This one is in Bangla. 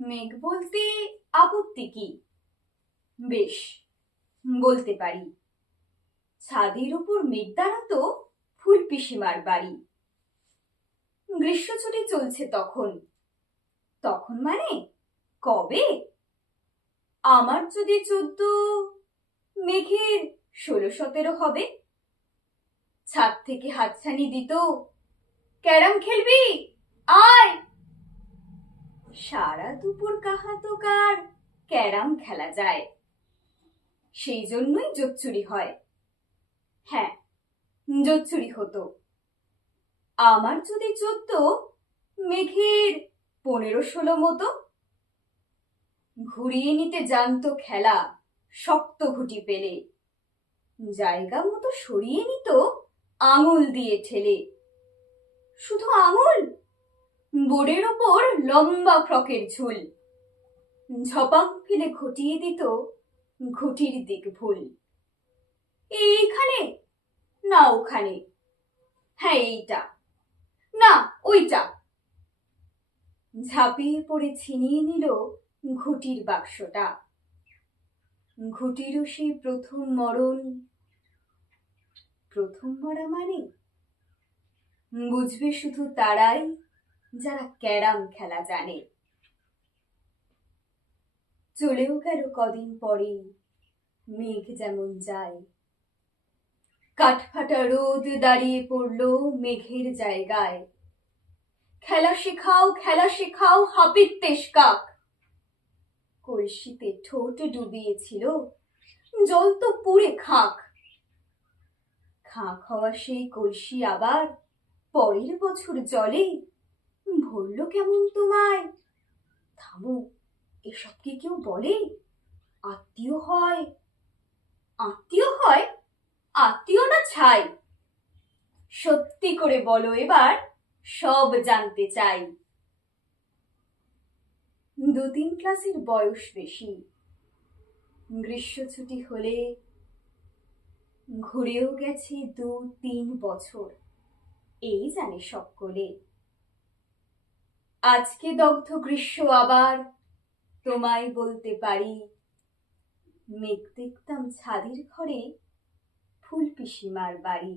মেঘ বলতে আপত্তি কি? বেশ, বলতে পারি। ছাদের উপর মেঘ দাঁড়াতো ফুল পিসিমার বাড়ি। গ্রীষ্ম ছুটি চলছে তখন। তখন মানে কবে? আমার যদি 14, মেঘের 16-17 হবে। ছাদ থেকে হাতছানি দিত, ক্যারাম খেলবি, আয়। সারা দুপুর কাহাতো কার ক্যারাম খেলা যায়, সেই জন্যই জোচ্চুরি হয়। হ্যাঁ, জোচ্চুরি হতো। আমার যদি 14, মেঘের 15-16 মতো। ঘুরিয়ে নিতে জানতো খেলা শক্ত ঘুটি পেলে, জায়গা মতো সরিয়ে নিত আঙুল দিয়ে ঠেলে। শুধু আঙুল, বোর্ডের ওপর লম্বা ফ্রকের ঝুল, ঝপাং ফেলে ঘটিয়ে দিত ঘুটির দিক ভুল। এইখানে না ওখানে, হ্যাঁ এইটা না ওইটা। ঝাঁপিয়ে পড়ে ছিনিয়ে নিল ঘুটির বাক্সটা। ঘুটিরও সেই প্রথম মরণ। প্রথম মরা মানে বুঝবে শুধু তারাই যারা ক্যারাম খেলা জানে। চলেও গেল কদিন পরে মেঘ যেমন যায়। কাঠফাটা রোদ দাঁড়িয়ে পড়ল মেঘের জায়গায়। খেলা শেখাও, খেলা শেখাও, হাপিত্যেশ কাক। কলসিতে ঠোঁট ডুবিয়েছিল, জল তো পুড়ে খাক। খাক হওয়া সেই কলসি আবার পরের বছর জলে ভরল কেমন তোমায়? থামো, এসব কি কেউ বলে? আত্মীয় হয়, আত্মীয় হয়, আত্মীয় না ছাই? সত্যি করে বলো এবার, সব জানতে চাই। 2-3 ক্লাসের বয়স বেশি। গ্রীষ্ম ছুটি হলে ঘুরেও গেছে 2-3 বছর, এই জানে সকলে। আজকে দগ্ধ গ্রীষ্ম আবার তোমায় বলতে পারি, মেঘ দেখতাম ছাদের ঘরে ফুল পিসিমার বাড়ি।